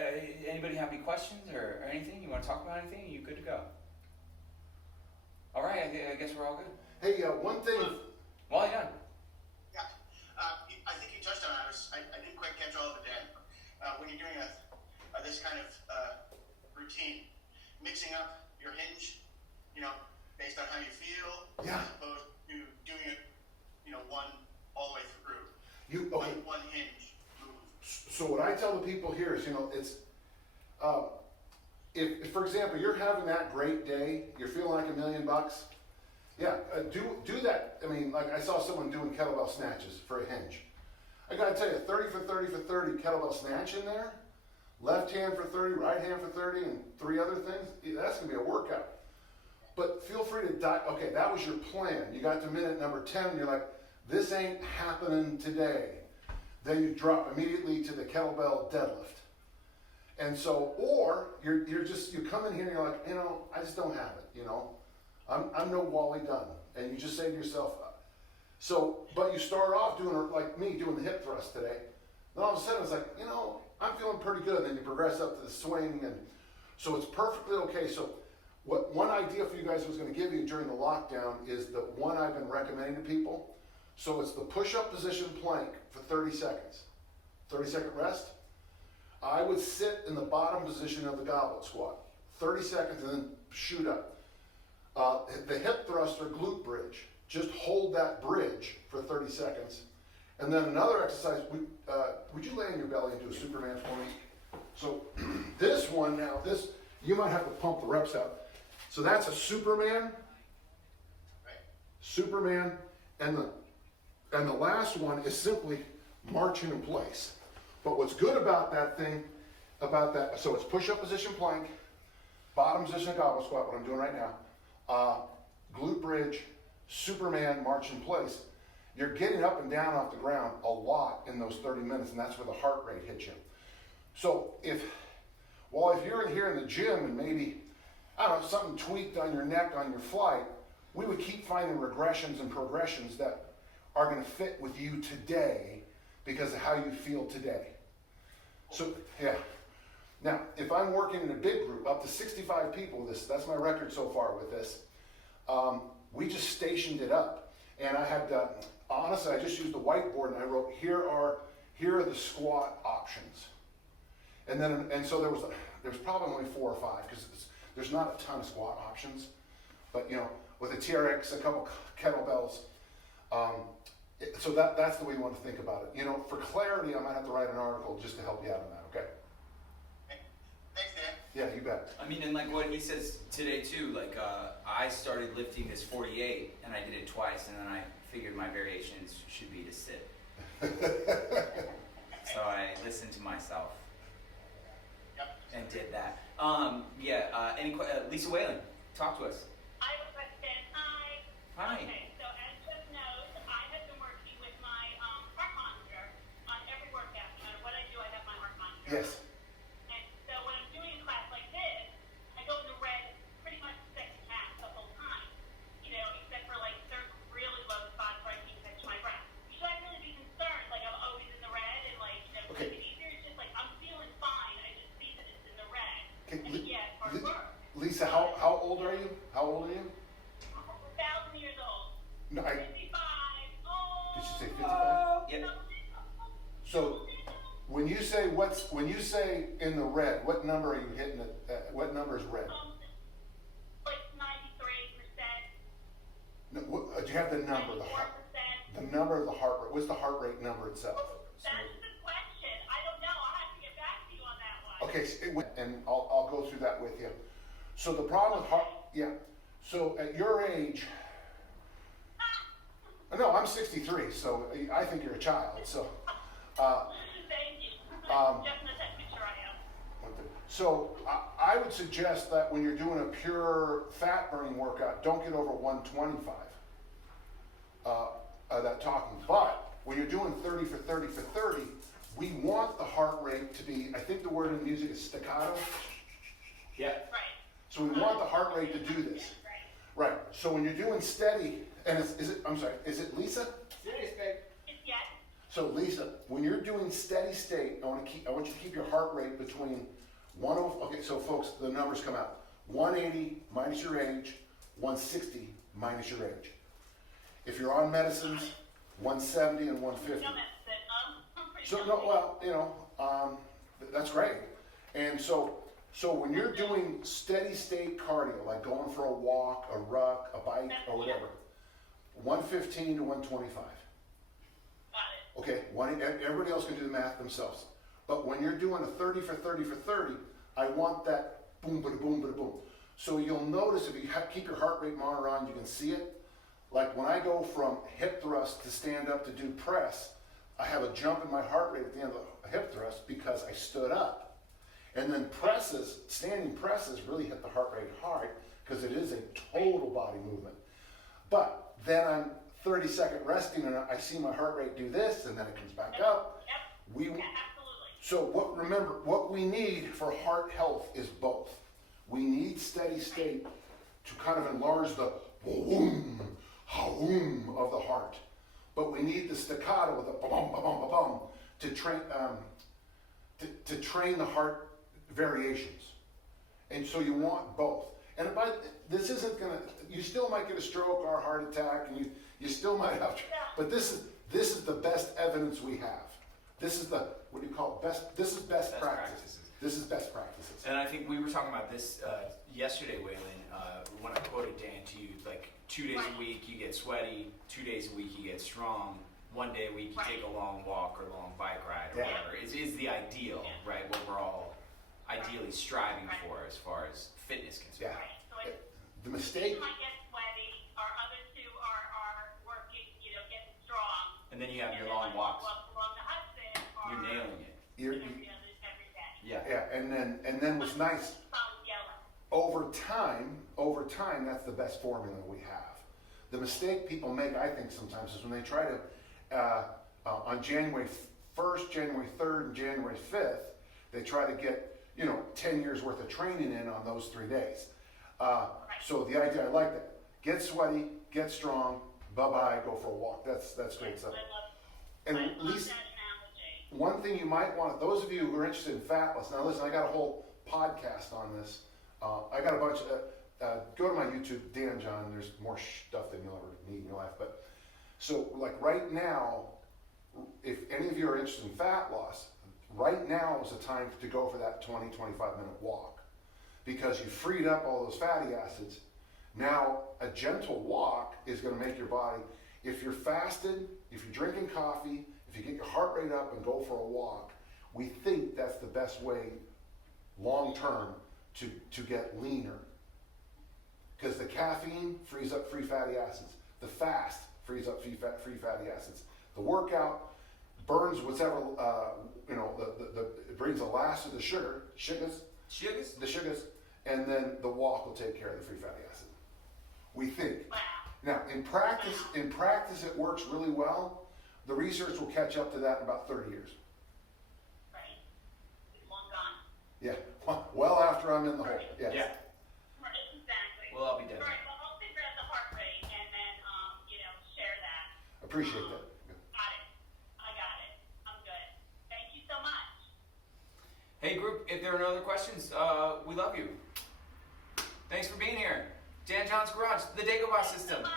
Anybody have any questions or anything? You want to talk about anything? Are you good to go? All right, I guess we're all good. Hey, one thing. Well, yeah. Yeah, I think you touched on it. I didn't quite catch all of it then. When you're doing this kind of routine, mixing up your hinge, based on how you feel, Yeah. as opposed to doing it, one all the way through. Okay. One hinge move. So what I tell the people here is, it's, if for example you're having that great day, you're feeling like $1 million. Yeah, do that. I mean, like I saw someone doing kettlebell snatches for a hinge. I gotta tell you, 30 for 30 for 30 kettlebell snatch in there, left hand for 30, right hand for 30, and 3 other things. That's gonna be a workout. But feel free to die. Okay, that was your plan. You got to minute number 10, and you're like, this ain't happening today. Then you drop immediately to the kettlebell deadlift. And so, or you come in here and you're like, I just don't have it. I'm no Wally Dunn, and you just say to yourself, but you start off doing like me doing the hip thrust today. Then all of a sudden it's like, I'm feeling pretty good. And then you progress up to the swing, and so it's perfectly okay. So, one idea for you guys I was going to give you during the lockdown is the one I've been recommending to people. So it's the push-up position plank for 30 seconds. 30-second rest. I would sit in the bottom position of the goblet squat, 30 seconds, and then shoot up. The hip thrust or glute bridge, just hold that bridge for 30 seconds. And then another exercise, would you lay on your belly and do a Superman for me? So this one now, you might have to pump the reps out. So that's a Superman, Right. Superman, and the last one is simply marching in place. But what's good about that thing, so it's push-up position plank, bottom position goblet squat, what I'm doing right now, glute bridge, Superman, march in place. You're getting up and down off the ground a lot in those 30 minutes, and that's where the heart rate hits you. So if you're in here in the gym and maybe, something tweaked on your neck on your flight, we would keep finding regressions and progressions that are going to fit with you today because of how you feel today. So, yeah. Now, if I'm working in a big group, up to 65 people, that's my record so far with this, we just stationed it up. And I had, honestly, I just used the whiteboard and I wrote, here are the squat options. And so there's probably only 4 or 5 because there's not a ton of squat options. But, with a TRX, a couple kettlebells, so that's the way you want to think about it. For clarity, I might have to write an article just to help you out on that, okay? Thanks, Dan. Yeah, you bet. I mean, and like what he says today too, like I started lifting this 48 and I did it twice, and then I figured my variations should be to sit. So I listened to myself. Yep. And did that. Lisa Whalen, talk to us. I have a question. Hi. Hi. Okay, so as Geoff knows, I have been working with my heart monitor on every workout. No matter what I do, I have my heart monitor. Yes. And so when I'm doing a class like this, I go in the red pretty much the second half the whole time. Except for like certain really low spots where I can't catch my breath. Should I really be concerned? Like I'm always in the red and Okay. make it easier? It's just like I'm feeling fine. I just see that it's in the red. Okay, And yeah, it's hard work. Lisa, how old are you? How old are you? 1,000 years old. No, 55. Oh. Did you say 55? Yep. So when you say in the red, what number are you hitting? What number is red? Like 93%. No, do you have the number? 94%. The number of the heart rate. What's the heart rate number itself? That's the question. I don't know. I'll have to get back to you on that one. Okay, and I'll go through that with you. So the problem with heart, yeah. So at your age, no, I'm 63, so I think you're a child. So, Thank you. Just in that picture I am. so I would suggest that when you're doing a pure fat burning workout, don't get over 125. That talking, but when you're doing 30 for 30 for 30, we want the heart rate to be, I think the word in music is staccato. Yeah. Right. So we want the heart rate to do this. Right. Right. So when you're doing steady, and is it Lisa? Serious, babe. It's yes. So Lisa, when you're doing steady state, I want you to keep your heart rate between okay, so folks, the numbers come out. 180 minus your age, 160 minus your age. If you're on medicines, 170 and 150. No, I'm pretty So healthy. no, well, you know, that's great. And so when you're doing steady state cardio, like going for a walk, a ruck, a bike, or whatever, 115 to 125. Got it. Okay, everybody else can do the math themselves. But when you're doing a 30 for 30 for 30, I want that boom, bada boom, bada boom. So you'll notice if you keep your heart rate monitor on, you can see it. Like when I go from hip thrust to stand up to do press, I have a jump in my heart rate at the end of the hip thrust because I stood up. And then standing presses really hit the heart rate hard because it is a total body movement. But then I'm 30-second resting and I see my heart rate do this and then it comes back up. Yep. Absolutely. So remember, what we need for heart health is both. We need steady state to kind of enlarge the boom, ha-boom of the heart. But we need the staccato with the ba-bum, ba-bum, ba-bum to train the heart variations. And so you want both. And this isn't gonna, you still might get a stroke or a heart attack, and you still might have, but this is the best evidence we have. This is the, what do you call it, this is best practices. This is best practices. And I think we were talking about this yesterday, Waylon, when I quoted Dan to you, like 2 days a week you get sweaty, 2 days a week you get strong, 1 day a week you take a long walk or long bike ride or whatever. Is the ideal, right? What we're all ideally striving for as far as fitness concerned. Yeah. Right. So it's, The mistake, you might get sweaty, our other two are working, getting strong. And then you have And your then long like walks. along the Hudson or You're nailing it. you're, every day. Yeah. and then what's nice, Someone's yelling. over time, that's the best formula we have. The mistake people make, I think, sometimes is when they try to, on January 1st, January 3rd, and January 5th, they try to get, 10 years worth of training in on those 3 days. So the idea, I like that. Get sweaty, get strong, bye-bye, go for a walk. That's great stuff. And I love Lisa, that analogy. one thing you might want, those of you who are interested in fat loss, now listen, I got a whole podcast on this. I got a bunch of, go to my YouTube, Dan John, there's more stuff than you'll ever need in your life. But so like right now, if any of you are interested in fat loss, right now is the time to go for that 20, 25-minute walk because you freed up all those fatty acids. Now, a gentle walk is going to make your body, if you're fasted, if you're drinking coffee, if you get your heart rate up and go for a walk, we think that's the best way long-term to get leaner. Because the caffeine frees up free fatty acids. The fast frees up free fatty acids. The workout burns whatever, it brings the last of the sugars, and then the walk will take care of the free fatty acid. We think. Wow. Now, in practice it works really well. The research will catch up to that in about 30 years. Right. It's long gone. Yeah, well after I'm in the hole. Yes. Yeah. Right, exactly. Well, I'll be dead. Right, well, I'll figure out the heart rate and then, share that. Appreciate that. Got it. I got it. I'm good. Thank you so much. Hey group, if there are no other questions, we love you. Thanks for being here. Dan John's Garage, the Dagobah System. Bye.